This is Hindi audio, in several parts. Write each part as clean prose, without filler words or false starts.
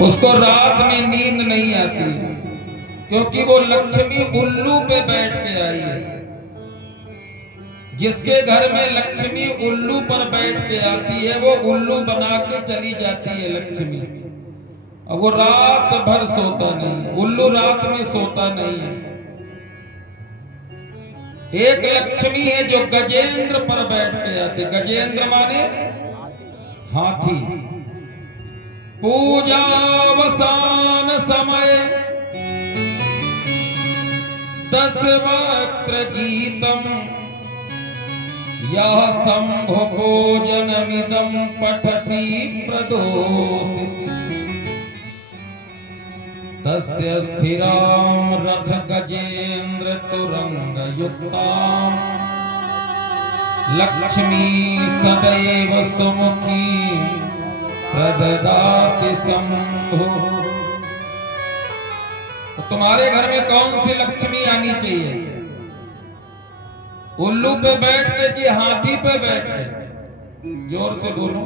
उसको रात में नींद नहीं आती, क्योंकि वो लक्ष्मी उल्लू पे बैठ के आई है। जिसके घर में लक्ष्मी उल्लू पर बैठ के आती है, वो उल्लू बना के चली जाती है लक्ष्मी। और वो रात भर सोता नहीं, उल्लू रात में सोता नहीं है। एक लक्ष्मी है जो गजेंद्र पर बैठ के आती। गजेंद्र माने हाथी। पूजावसान समय 10 वक्त्र गीतम यह शंभो भोजनमिदं पठति प्रदोषित तस्य स्थिरां रथ गजेंद्र तुरंग युक्तां लक्ष्मी सदैव सुमुखी प्रददाति शंभो। तो तुम्हारे घर में कौन सी लक्ष्मी आनी चाहिए? उल्लू पे बैठ के कि हाथी पे बैठ के? जोर से बोलो।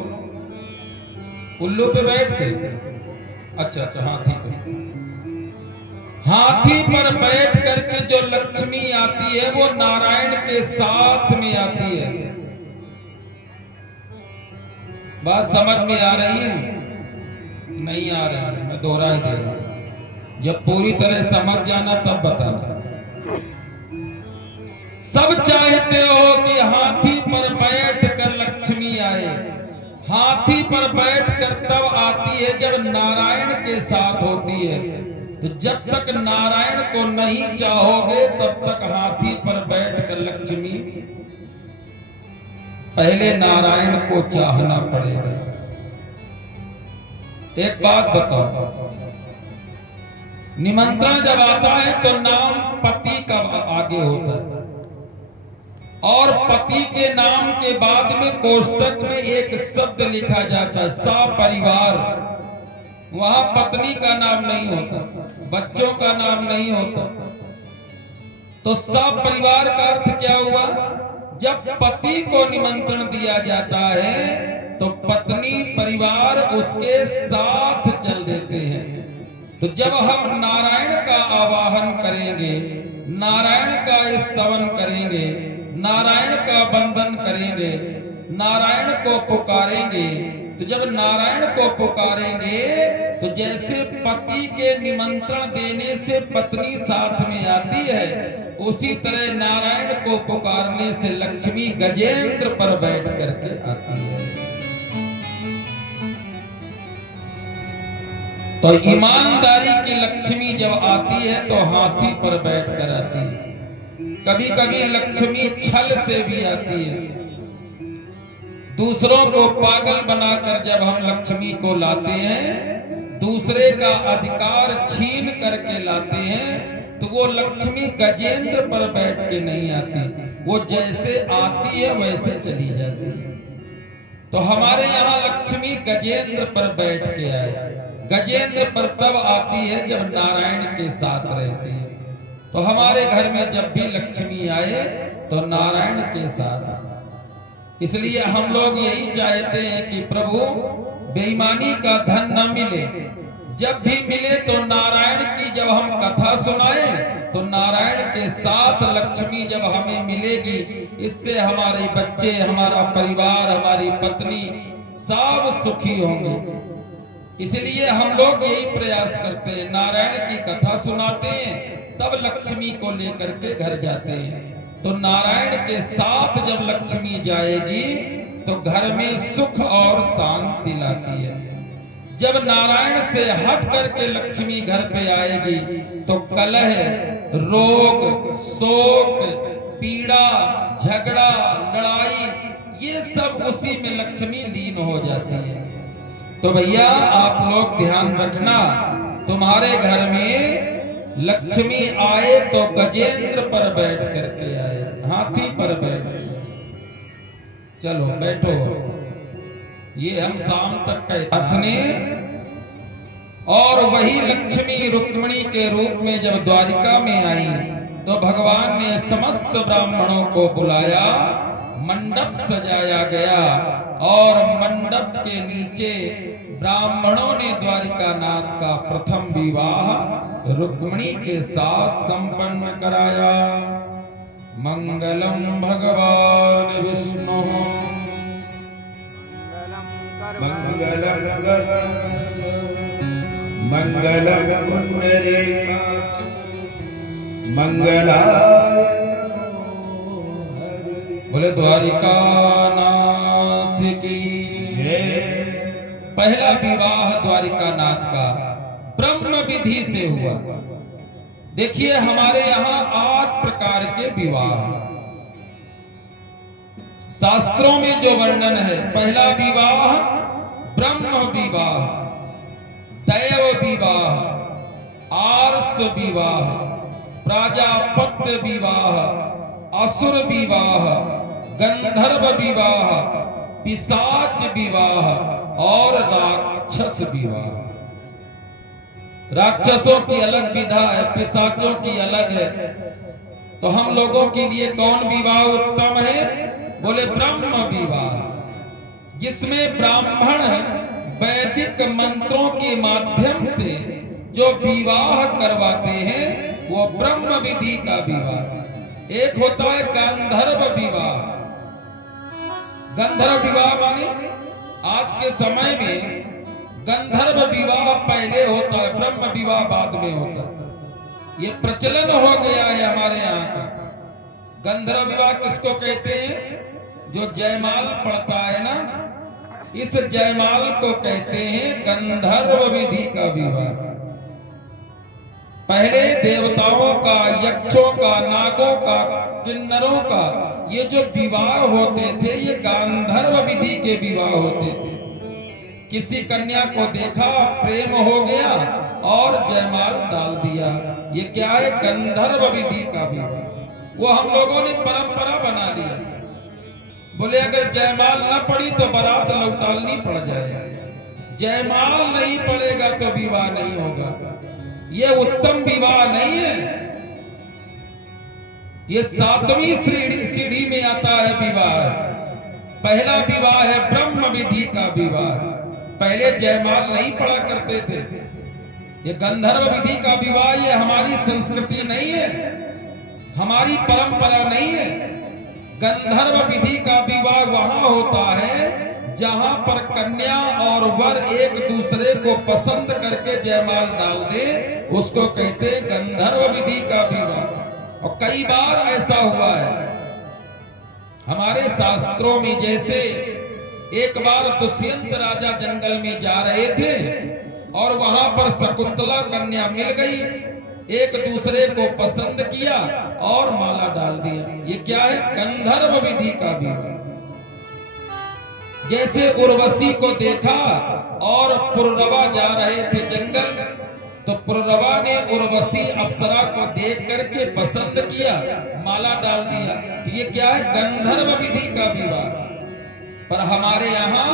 उल्लू पे बैठ के? अच्छा, हाथी पे। हाथी पर बैठ करके जो लक्ष्मी आती है वो नारायण के साथ में आती है। बात समझ में आ रही है? नहीं आ रही है, मैं दोहरा ही दे रहा हूं। जब पूरी तरह समझ जाना तब बताना। सब चाहते हो कि हाथी पर बैठकर लक्ष्मी आए। हाथी पर बैठकर तब आती है जब नारायण के साथ होती है। तो जब तक नारायण को नहीं चाहोगे तब तक हाथी पर बैठकर लक्ष्मी, पहले नारायण को चाहना पड़ेगा। एक बात बताओ, निमंत्रण जब आता है तो नाम पति का आगे होता है, और पति के नाम के बाद में कोष्टक में एक शब्द लिखा जाता है, सा परिवार। वहां पत्नी का नाम नहीं होता, बच्चों का नाम नहीं होता। तो सा परिवार का अर्थ क्या हुआ? जब पति को निमंत्रण दिया जाता है तो पत्नी परिवार उसके साथ चल देते हैं। तो जब हम नारायण का आवाहन करेंगे, नारायण का स्तवन करेंगे, नारायण का वंदन करेंगे, नारायण को पुकारेंगे, तो जब नारायण को पुकारेंगे तो जैसे पति के निमंत्रण देने से पत्नी साथ में आती है, उसी तरह नारायण को पुकारने से लक्ष्मी गजेंद्र पर बैठ करके आती है। तो ईमानदारी की लक्ष्मी जब आती है तो हाथी पर बैठ कर आती है। कभी कभी लक्ष्मी छल से भी आती है। दूसरों को पागल बनाकर जब हम लक्ष्मी को लाते हैं, दूसरे का अधिकार छीन करके लाते हैं, तो वो लक्ष्मी गजेंद्र पर बैठ के नहीं आती, वो जैसे आती है वैसे चली जाती है। तो हमारे यहाँ लक्ष्मी गजेंद्र पर बैठ के आए। गजेंद्र पर तब आती है जब नारायण के साथ रहती है। तो हमारे घर में जब भी लक्ष्मी आए तो नारायण के साथ आए। इसलिए हम लोग यही चाहते हैं कि प्रभु बेईमानी का धन न मिले, जब भी मिले तो नारायण की जब हम कथा सुनाए तो नारायण के साथ लक्ष्मी जब हमें मिलेगी, इससे हमारे बच्चे, हमारा परिवार, हमारी पत्नी सब सुखी होंगे। इसलिए हम लोग यही प्रयास करते हैं, नारायण की कथा सुनाते हैं, तब लक्ष्मी को लेकर के घर जाते हैं। तो नारायण के साथ जब लक्ष्मी जाएगी तो घर में सुख और शांति लाती है। जब नारायण से हट करके लक्ष्मी घर पे आएगी तो कलह, रोग, शोक, पीड़ा, झगड़ा, लड़ाई, ये सब उसी में लक्ष्मी लीन हो जाती है। तो भैया आप लोग ध्यान रखना, तुम्हारे घर में लक्ष्मी आए तो गजेंद्र पर बैठ करके आए, हाथी पर बैठ। चलो बैठो, ये हम शाम तक कहते ने। और वही लक्ष्मी रुक्मिणी के रूप में जब द्वारिका में आई तो भगवान ने समस्त ब्राह्मणों को बुलाया, मंडप सजाया गया और मंडप के नीचे ब्राह्मणों ने द्वारिकानाथ का प्रथम विवाह रुक्मिणी के साथ संपन्न कराया। मंगलम भगवान विष्णु मंगलम मंगलम पुंडरीकाक्ष मंगलाय बोले द्वारिकानाथ की जय। पहला विवाह द्वारिकानाथ का ब्रह्म विधि से हुआ। देखिए हमारे यहाँ 8 प्रकार के विवाह शास्त्रों में जो वर्णन है। पहला विवाह ब्रह्म विवाह, दैव विवाह, आर्ष विवाह, प्राजापत्य विवाह, असुर विवाह, गंधर्व विवाह, पिशाच विवाह और राक्षस विवाह। राक्षसों की अलग विधा है, पिशाचों की अलग है। तो हम लोगों के लिए कौन विवाह उत्तम है? बोले ब्रह्म विवाह, जिसमें ब्राह्मण वैदिक मंत्रों के माध्यम से जो विवाह करवाते हैं वो ब्रह्म विधि का विवाह। एक होता है गंधर्व विवाह। गंधर्व विवाह माने आज के समय में गंधर्व विवाह पहले होता है, ब्रह्म विवाह बाद में होता है। ये प्रचलन हो गया है हमारे यहाँ का। गंधर्व विवाह किसको कहते हैं? जो जयमाल पड़ता है ना, इस जयमाल को कहते हैं गंधर्व विधि का विवाह। पहले देवताओं का, यक्षों का, नागों का, किन्नरों का ये जो विवाह होते थे ये गांधर्व विधि के विवाह होते थे। किसी कन्या को देखा, प्रेम हो गया और जयमाल डाल दिया। ये क्या है? गंधर्व विधि का विवाह। वो हम लोगों ने परंपरा बना लिया। बोले अगर जयमाल न पड़ी तो बारात लौटानी पड़ जाए, जयमाल नहीं पड़ेगा तो विवाह नहीं होगा। ये उत्तम विवाह नहीं है। ये 7वीं सीढ़ी में आता है विवाह। पहला विवाह है ब्रह्म विधि का विवाह। पहले जयमाल नहीं पड़ा करते थे। ये गंधर्व विधि का विवाह ये हमारी संस्कृति नहीं है, हमारी परंपरा नहीं है। गंधर्व विधि का विवाह वहां होता है जहां पर कन्या और वर एक दूसरे को पसंद करके जयमाल डाल दे, उसको कहते हैं गंधर्व विधि का विवाह। और कई बार ऐसा हुआ है हमारे शास्त्रों में। जैसे एक बार दुष्यंत राजा जंगल में जा रहे थे और वहां पर शकुंतला कन्या मिल गई, एक दूसरे को पसंद किया और माला डाल दिया। ये क्या है? गंधर्व विधि का विवाह। जैसे उर्वशी को देखा और पुररवा जा रहे थे जंगल, तो पुररवा ने उर्वशी अप्सरा को देख करके पसंद किया, माला डाल दिया। तो ये क्या है? गंधर्व विधि का विवाह। पर हमारे यहाँ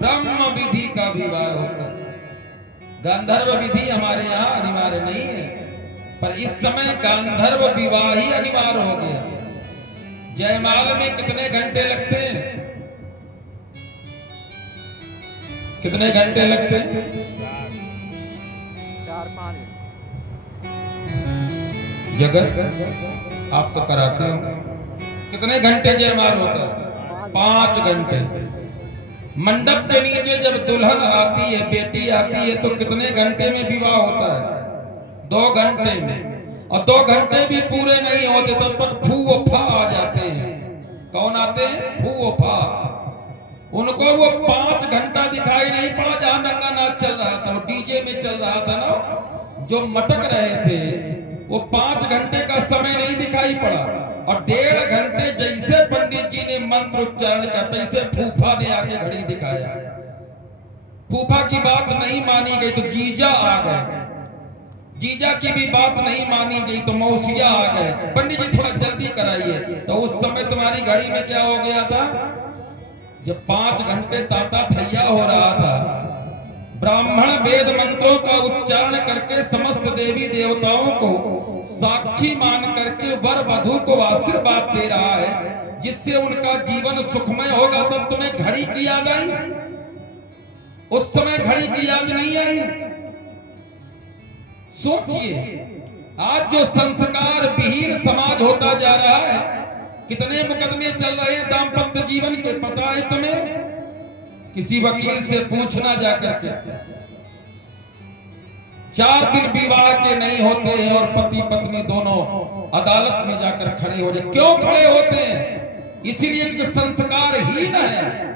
ब्रह्म विधि का विवाह होता है। गांधर्व विधि हमारे यहाँ अनिवार्य नहीं है, पर इस समय गांधर्व विवाह ही अनिवार्य हो गया। जयमाल में कितने घंटे लगते हैं? कितने घंटे लगते हैं? 4-5 जगत आप तो कराते हो। कितने घंटे जयमाल होता है? 5 घंटे। मंडप के नीचे जब दुल्हन आती है, बेटी आती है, तो कितने घंटे में विवाह होता है? 2 घंटे में। और 2 घंटे भी पूरे नहीं होते तब तक फू और फा आ जाते हैं। कौन आते हैं? फू और फा। उनको वो 5 घंटा दिखाई नहीं पड़ा जहां नंगा नाच चल रहा था, वो डीजे में चल रहा था ना, जो मटक रहे थे, वो 5 घंटे का समय नहीं दिखाई पड़ा। और 1.5 घंटे जैसे पंडित जी ने मंत्र उच्चारण किया तैसे फूफा ने आके घड़ी दिखाया। फूफा की बात नहीं मानी गई तो जीजा आ गए, जीजा की भी बात नहीं मानी गई तो मौसिया आ गए। पंडित जी थोड़ा जल्दी कराइए। तो उस समय तुम्हारी घड़ी में क्या हो गया था? जब 5 घंटे ताता थैया हो रहा था, ब्राह्मण वेद मंत्रों का उच्चारण करके समस्त देवी देवताओं को साक्षी मान करके वर वधु को आशीर्वाद दे रहा है, जिससे उनका जीवन सुखमय होगा। तब तुम्हें घड़ी की याद आई? उस समय घड़ी की याद नहीं आई। सोचिए, आज जो संस्कार विहीन समाज होता जा रहा है, कितने मुकदमे चल रहे हैं दाम्पत्य जीवन के, पता है तुम्हें? किसी वकील से पूछना जाकर के, 4 दिन विवाह के नहीं होते हैं और पति पत्नी दोनों अदालत में जाकर खड़े हो जाए। क्यों खड़े होते हैं? इसीलिए कि संस्कार हीन है।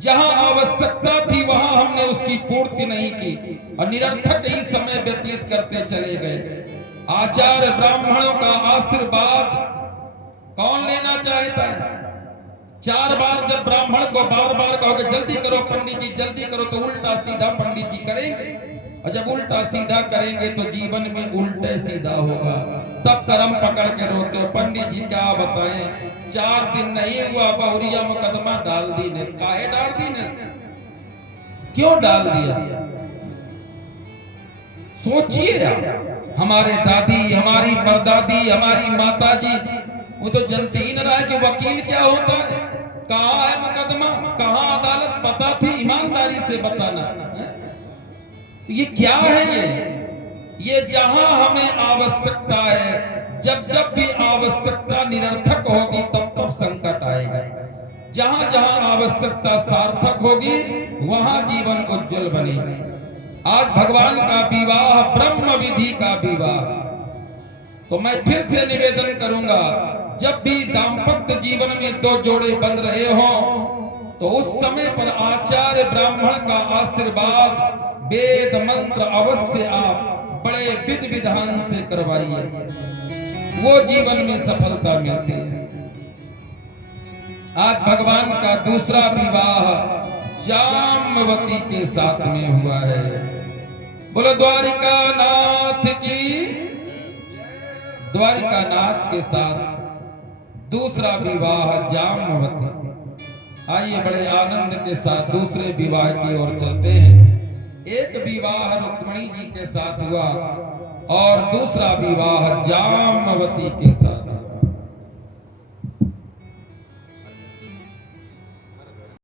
जहां आवश्यकता थी वहां हमने उसकी पूर्ति नहीं की और निरर्थक ही समय व्यतीत करते चले गए। आचार्य ब्राह्मणों का आशीर्वाद कौन लेना चाहता है? 4 बार जब ब्राह्मण को बार बार कहोगे जल्दी करो पंडित जी जल्दी करो, तो उल्टा सीधा पंडित जी करेंगे, और जब उल्टा सीधा करेंगे तो जीवन में उल्टे सीधा होगा। तब कर्म पकड़ के रोते हो, पंडित जी क्या बताएं, 4 दिन नहीं हुआ बहुरिया मुकदमा डाल दी ने। काहे डाल दी ने? क्यों डाल दिया? सोचिए आप, हमारे दादी, हमारी परदादी, हमारी माता जी, वो तो जानती ही न रहा कि वकील क्या होता है, कहाँ है मुकदमा, कहाँ अदालत, पता थी? ईमानदारी से बताना। ये क्या है? ये जहां हमें आवश्यकता है, जब जब भी आवश्यकता निरर्थक होगी तब तब संकट आएगा। जहां जहां आवश्यकता सार्थक होगी वहां जीवन उज्जवल बनेगा। आज भगवान का विवाह, ब्रह्म विधि का विवाह, तो मैं फिर से निवेदन करूंगा, जब भी दाम्पत्य जीवन में 2 जोड़े बन रहे हो तो उस समय पर आचार्य ब्राह्मण का आशीर्वाद, वेद मंत्र अवश्य आप बड़े विधि विधान से करवाइए, वो जीवन में सफलता मिलती है। आज भगवान का दूसरा विवाह जाम्बवती के साथ में हुआ है। बोलो द्वारिका नाथ की, द्वारिका नाथ के साथ दूसरा विवाह जाम्बवती। आइए बड़े आनंद के साथ दूसरे विवाह की ओर चलते हैं। एक विवाह रुक्मिणी जी के साथ हुआ और दूसरा विवाह जाम्बवती के साथ।